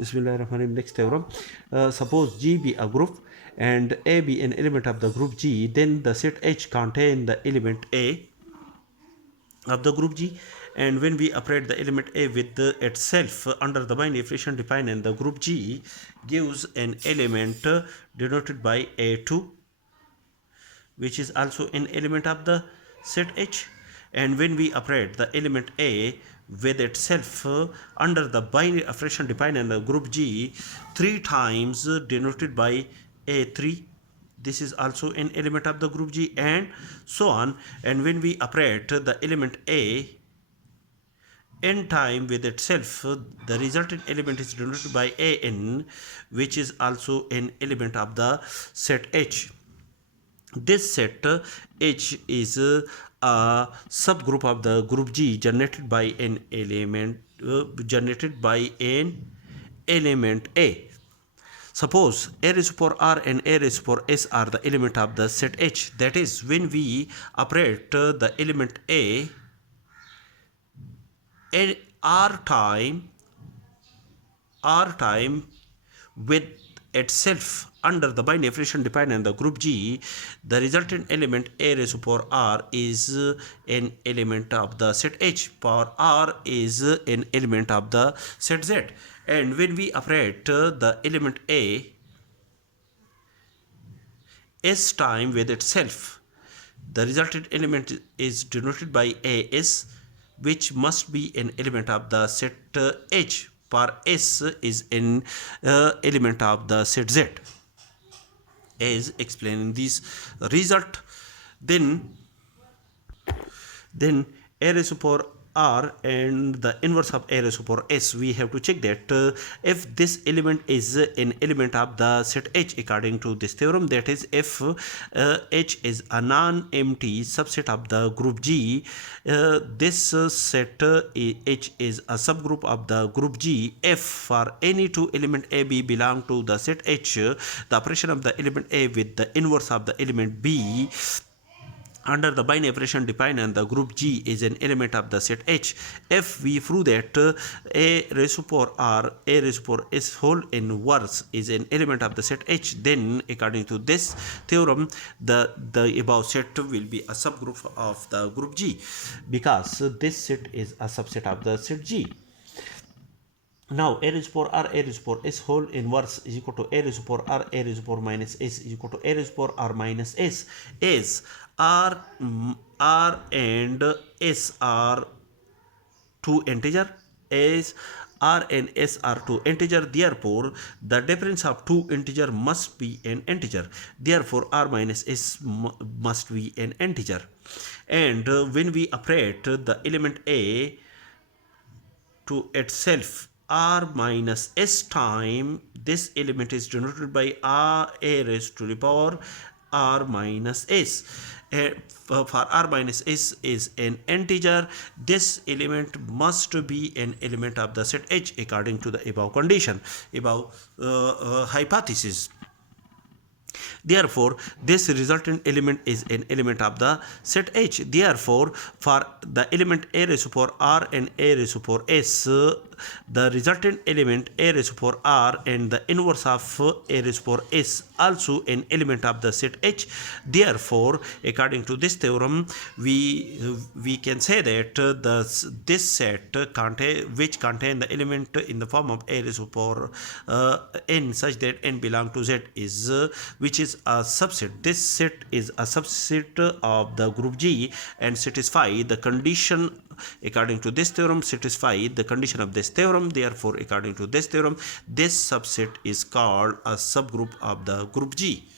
Bismillahirrahmanirrahim. Next theorem. Suppose G be a group and A be an element of the group G, then the set H contain the element A of the group G, and when we operate the element A with itself under the binary operation defined in the group G gives an element denoted by A2, which is also an element of the set H, and when we operate the element A with itself under the binary operation defined in the group G 3 times denoted by A3, this is also an element of the group G, and so on. And when we operate the element A n time with itself, the resultant element is denoted by an, which is also an element of the set H. This set H is a subgroup of the group G generated by an element A. Suppose A raised to power R and A raised to power S are the element of the set H. That is, when we operate the element A in R time with itself under the binary operation defined in the group G, the resultant element A raised to power R is an element of the set H. Power R is an element of the set Z. And when we operate the element A S time with itself, the resultant element is denoted by AS, which must be an element of the set H. For S is an element of the set Z. As explaining this result, then A raised to power R and the inverse of A raised to power S, we have to check that if this element is an element of the set H according to this theorem, that is, if H is a non-empty subset of the group G, this set H is a subgroup of the group G. If for any two element A, B belong to the set H, the operation of the element A with the inverse of the element B under the binary operation defined in the group G is an element of the set H. If we prove that A raised to power R, A raised to power S whole inverse is an element of the set H, then according to this theorem, the above set will be a subgroup of the group G, because this set is a subset of the set G. Now A raised to power R, A raised to power S whole inverse is equal to A raised to power R, A raised to power minus S is equal to A raised to power R minus S. As R and S are two integer, as R and S are two integer, therefore the difference of two integer must be an integer. Therefore R minus S must be an integer. And when we operate the element A to itself R minus S time, this element is denoted by A raised to the power R minus S. For R minus S is an integer, this element must be an element of the set H according to the above condition, above hypothesis. Therefore, this resultant element is an element of the set H. Therefore, for the element A raised to power R and A raised to power S, the resultant element A raised to power R and the inverse of A raised to power S also an element of the set H. Therefore, according to this theorem, we can say that this set which contain the element in the form of A raised to power n such that n belong to Z is which is a subset. This set is a subset of the group G and satisfy the condition according to this theorem, satisfy the condition of this theorem. Therefore, according to this theorem, this subset is called a subgroup of the group G.